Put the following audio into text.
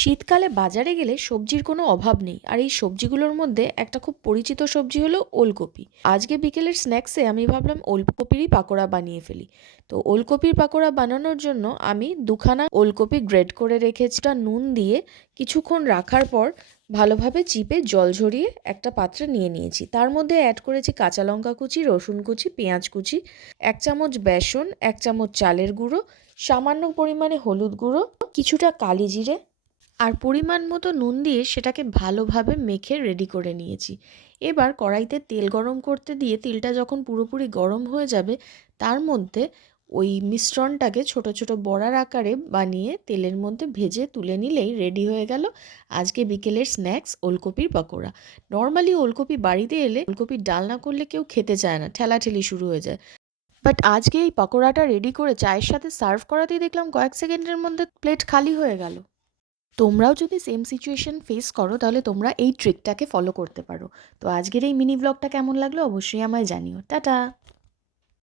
শীতকালে বাজারে গেলে সবজির কোনো অভাব নেই, আর এই সবজিগুলোর মধ্যে একটা খুব পরিচিত সবজি হলো ওলকপি। আজকে বিকেলের স্ন্যাক্সে আমি ভাবলাম ওলকপিরই পাকোড়া বানিয়ে ফেলি। তো ওলকপির পাকোড়া বানানোর জন্য আমি দুখানা ওলকপি গ্রেট করে রেখেছি, তা নুন দিয়ে কিছুক্ষণ রাখার পর ভালোভাবে চিপে জল ঝরিয়ে একটা পাত্রে নিয়ে নিয়েছি। তার মধ্যে অ্যাড করেছি কাঁচা লঙ্কা কুচি, রসুন কুচি, পেঁয়াজ কুচি, 1 চামচ বেসন, 1 চামচ চালের গুঁড়ো, সামান্য পরিমাণে হলুদ গুঁড়ো, কিছুটা কালি জিরে আর পরিমাণ মতো নুন দিয়ে সেটাকে ভালোভাবে মেখে রেডি করে নিয়েছি। এবার কড়াইতে তেল গরম করতে দিয়ে তেলটা যখন পুরোপুরি গরম হয়ে যাবে, তার মধ্যে ওই মিশ্রণটাকে ছোট ছোট বড়ার আকারে বানিয়ে তেলের মধ্যে ভেজে তুলে নিলেই রেডি হয়ে গেল আজকে বিকেলের স্ন্যাক্স ওলকপির পকোড়া। নর্মালি ওলকপি বাড়িতে এলে ওলকপির ডাল না করলে কেউ খেতে চায় না, ঠেলাঠেলি শুরু হয়ে যায়। বাট আজকে এই পকোড়াটা রেডি করে চায়ের সাথে সার্ভ করাতেই দেখলাম কয়েক সেকেন্ডের মধ্যে প্লেট খালি হয়ে গেল। তোমরাও যদি সেম সিচুয়েশন ফেস করো তাহলে তোমরা এই ট্রিকটাকে ফলো করতে পারো। তো আজকের এই মিনি ব্লগটা কেমন লাগলো অবশ্যই আমায় জানিও। টাটা।